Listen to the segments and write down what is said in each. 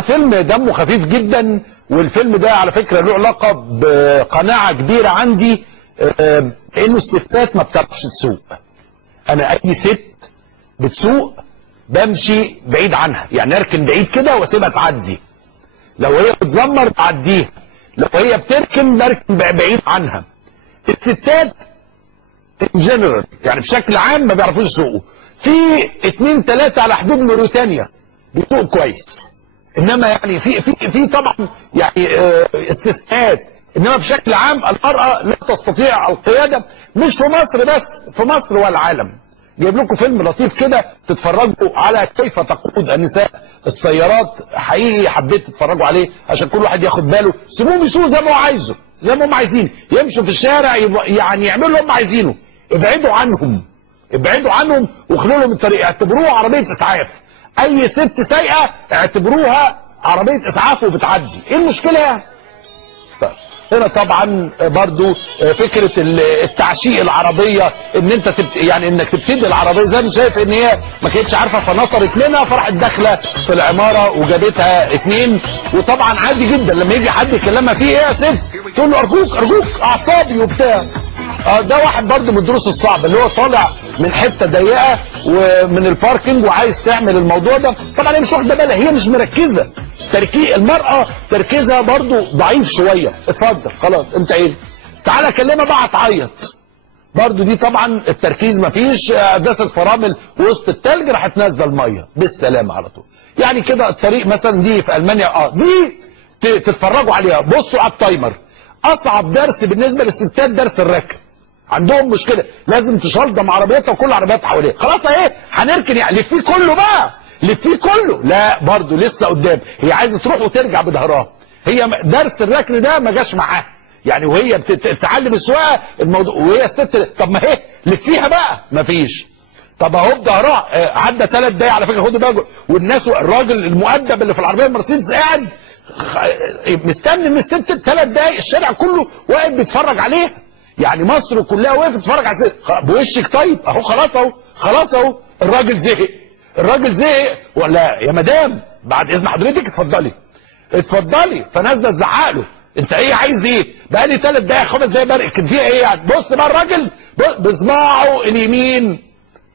فيلم دمه خفيف جدا، والفيلم ده على فكره له علاقه بقناعه كبيره عندي انه الستات ما بتعرفش تسوق. انا اي ست بتسوق بمشي بعيد عنها، يعني اركن بعيد كده واسيبها تعدي. لو هي بتزمر بعديها، لو هي بتركن بركن بعيد عنها. الستات ان جنرال يعني بشكل عام ما بيعرفوش يسوقوا. في 2 3 على حدود موريتانيا بيسوقوا كويس، انما يعني في طبعا يعني استثناءات، انما بشكل عام المرأة لا تستطيع القيادة، مش في مصر بس، في مصر والعالم. جايب لكم فيلم لطيف كده تتفرجوا على كيف تقود النساء السيارات، حقيقي حبيت تتفرجوا عليه عشان كل واحد ياخد باله. سيبوهم يسوقوا زي ما هو عايزه، زي ما هم عايزين، يمشوا في الشارع يعني يعملوا اللي هم عايزينه. ابعدوا عنهم، ابعدوا عنهم واخلوا لهم الطريق، اعتبروها عربية اسعاف. اي ست سايقة اعتبروها عربية اسعاف وبتعدي، ايه المشكلة يعني؟ هنا طبعا برضو فكرة التعشيق العربية، ان انت يعني انك تبتدي العربية زي ما شايف ان هي ما كانتش عارفة فنطرت منها فراحت داخلة في العمارة وجابتها 2. وطبعا عادي جدا لما يجي حد يكلمها فيه ايه يا ست تقول له ارجوك ارجوك اعصابي وبتاع. ده واحد برضو من الدروس الصعبة، اللي هو طالع من حتة ضيقة ومن الباركنج وعايز تعمل الموضوع ده. طبعا هي مش واخدة بالها، هي مش مركزة. المرأة تركيزها برضو ضعيف شوية. اتفضل خلاص انت ايه، تعالى كلمها بقى هتعيط. برضو دي طبعا التركيز مفيش، داست فرامل وسط التلج راحت نازله الميه بالسلامه على طول. يعني كده الطريق مثلا دي في المانيا دي تتفرجوا عليها. بصوا على التايمر، اصعب درس بالنسبه للستات درس الركن. عندهم مشكله، لازم تشلضم عربيتها وكل عربيات حواليها. خلاص اهي هنركن، يعني لفيه كله بقى، لفيه كله. لا برضه لسه قدام، هي عايزه تروح وترجع بظهرها. هي درس الركن ده ما جاش معاها، يعني وهي بتتعلم السواقه الموضوع وهي الست. طب ما هي لفيها بقى، ما فيش. طب اهو بظهرها عدى 3 دقايق على فكره، خدوا بالكم. والناس الراجل المؤدب اللي في العربيه المرسيدس قاعد مستني ان الست 3 دقايق، الشارع كله واقف بيتفرج عليها. يعني مصر كلها وقفت تتفرج على الست. بوشك طيب اهو، خلاص اهو، خلاص اهو. الراجل زهق، الراجل زهق. ولا يا مدام بعد اذن حضرتك اتفضلي اتفضلي. فنازله تزعق له، انت ايه عايز ايه؟ بقى لي 3 دقايق 5 دقايق بركن فيها ايه يعني؟ بص بقى الراجل بصباعه اليمين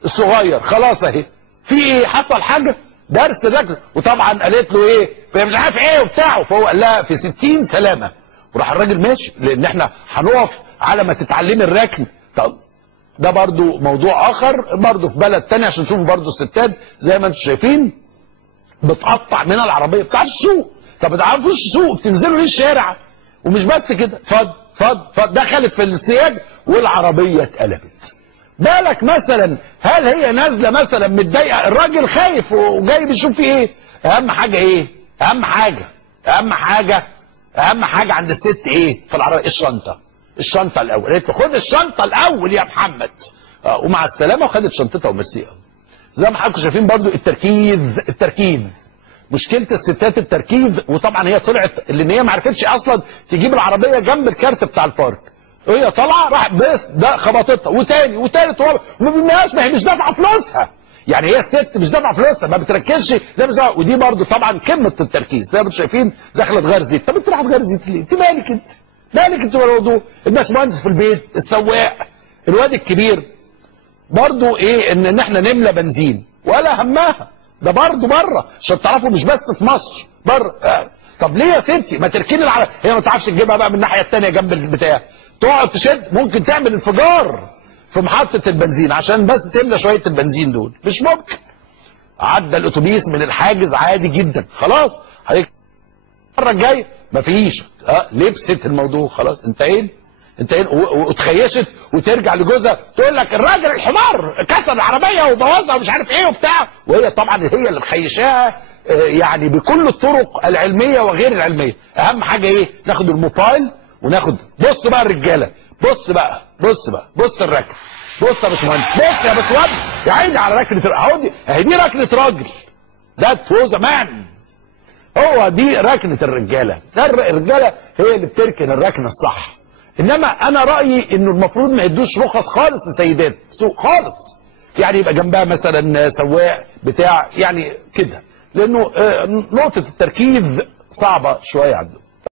الصغير خلاص اهي. في ايه؟ حصل حاجه؟ درس الركن. وطبعا قالت له ايه؟ فمش عارف ايه وبتاعه، فهو قال لها في 60 سلامه. وراح الراجل ماشي، لان احنا هنقف على ما تتعلمي الركن. طب ده برضو موضوع اخر، برضو في بلد تاني عشان تشوفوا برضو الستات زي ما انتم شايفين بتقطع من العربيه بتاعت السوق. طب ما تعرفوش السوق بتنزلوا ليه الشارع؟ ومش بس كده، اتفضل اتفضل اتفضل، دخلت في السياج والعربيه اتقلبت. بالك مثلا هل هي نازله مثلا متضايقه؟ الراجل خايف وجاي بيشوف في ايه. اهم حاجه ايه؟ اهم حاجه عند الست ايه في العربيه؟ الشنطه الاول. قالت له خد الشنطه الاول يا محمد، ومع السلامه، وخدت شنطتها وميرسي قوي. زي ما حضراتكم شايفين برضو التركيز مشكله الستات التركيز. وطبعا هي طلعت لان هي ما عرفتش اصلا تجيب العربيه جنب الكارت بتاع البارك. هي طالعه راح بس ده خبطتها وتاني وتالت ورابع، ما هي مش دافعه فلوسها. يعني هي الست مش دافعه فلوسها، ما بتركزش. ودي برضو طبعا قمه التركيز. زي ما انتم شايفين داخله تغير زيت. طب انت رايحه تغير زيت ليه؟ انت مالك انت برضه؟ الباشمهندس في البيت، السواق، الواد الكبير برضه ايه ان احنا نملى بنزين ولا همها. ده برضه بره عشان تعرفوا، مش بس في مصر، بره. طب ليه يا ستي ما تركني العربيه؟ هي ما تعرفش تجيبها بقى من الناحيه الثانيه جنب البتاع، تقعد تشد، ممكن تعمل انفجار في محطه البنزين عشان بس تملى شويه البنزين دول. مش ممكن. عدى الاتوبيس من الحاجز عادي جدا، خلاص المره الجايه مفيش. لبست الموضوع خلاص. انتهينا وتخيشت وترجع لجوزها تقول لك الراجل الحمار كسر العربيه وبوظها ومش عارف ايه وبتاع. وهي طبعا هي اللي مخيشاها يعني بكل الطرق العلميه وغير العلميه. اهم حاجه ايه؟ ناخد الموبايل وناخد. بص بقى الرجاله، بص الركن. بص يا باشمهندس، بص يا باشمهندس، يا عيني على ركنه اهي دي ركنه راجل. ده زمان هو دي ركنه الرجاله. الرجاله هي اللي بتركن الركنه الصح. انما انا رايي انه المفروض ما يدوش رخص خالص لسيدات سوق خالص. يعني يبقى جنبها مثلا سواق بتاع يعني كده. لانه نقطه التركيز صعبه شويه عنده.